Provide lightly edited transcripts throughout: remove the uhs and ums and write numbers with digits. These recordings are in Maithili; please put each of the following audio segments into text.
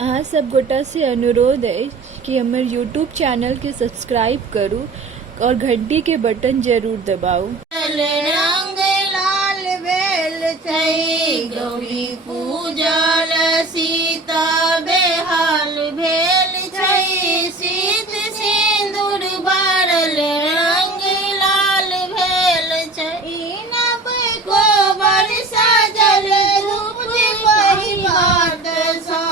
अहाँ सब गोटा से अनुरोध है कि हमर यूट्यूब चैनल के सब्सक्राइब करू और घंटी के बटन जरूर दबाऊ। रंग लाल भेल छै गौरी पूजल सीता बेहाल भेल छै शीत सिंदूर भरल रंग लाल भेल छै नव कोबर सजल धूप परिवार सा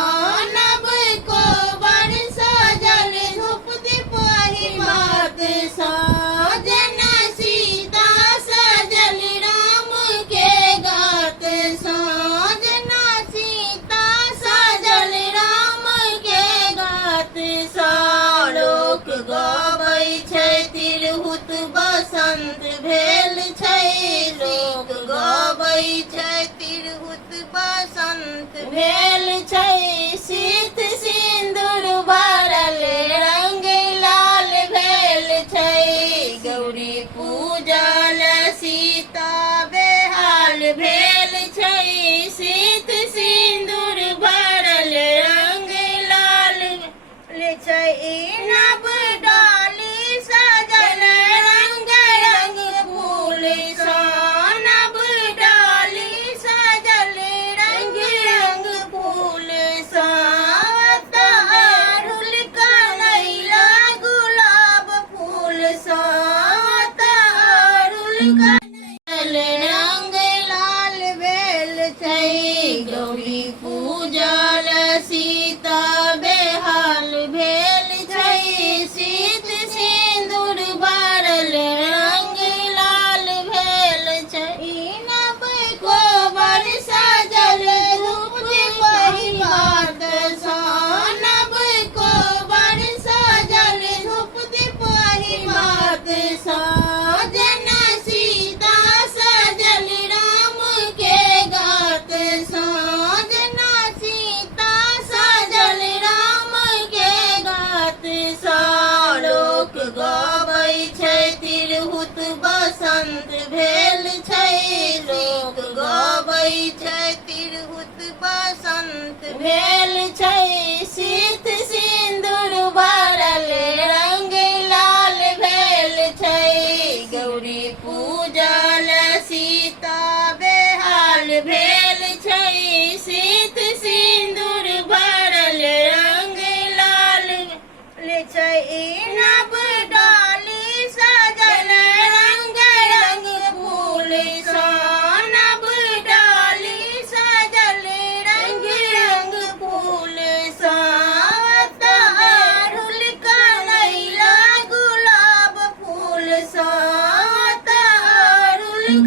नव कोबर सजल धूप परिवार सा जना सीता सजल राम के गात साजना सीता सजल राम के गात सा लोक गाबै छै तिरहुत बसंत भेल छै लोक गाबै छै तिरहुत बसंत भेल छै शीत सिंदूर भरल रंग लाल भेल छै गौरी पूजल सीता बेहाल भेल छै शीत सिंदूर भरल रंग लाल भेल छै नव डाली सजल रंग रंग फूल सा नव डाली सजल रंग रंग फूल सा तारुल कनैला गुलाब फूल सा तारुल कनैला रंग लाल भेल छै गौरी पूजल सीता बेहाल भेल छै शीत सिंदूर भरल रंग लाल भेल छै नव कोबर सजल धूप परिवार सा नव कोबर सजल धूप परिवार सा जना सीता सजल राम के गात सा जना सीता सजल राम के गात सा लोक गाबै छै तिरहुत बसंत भेल छै लोक गाबै छै तिरहुत बसंत भेल छै शीत सिंदूर भरल रंग लाल भेल छै गौरी पूजल सीता बेहाल भेल छै शीत सिंदूर भरल रंग लाल भेल छै नव डाली सजल रंग रंग फूल सा नव डाली सजल रंग रंग फूल सा तारुल कनैला गुलाब फूल सा तारुल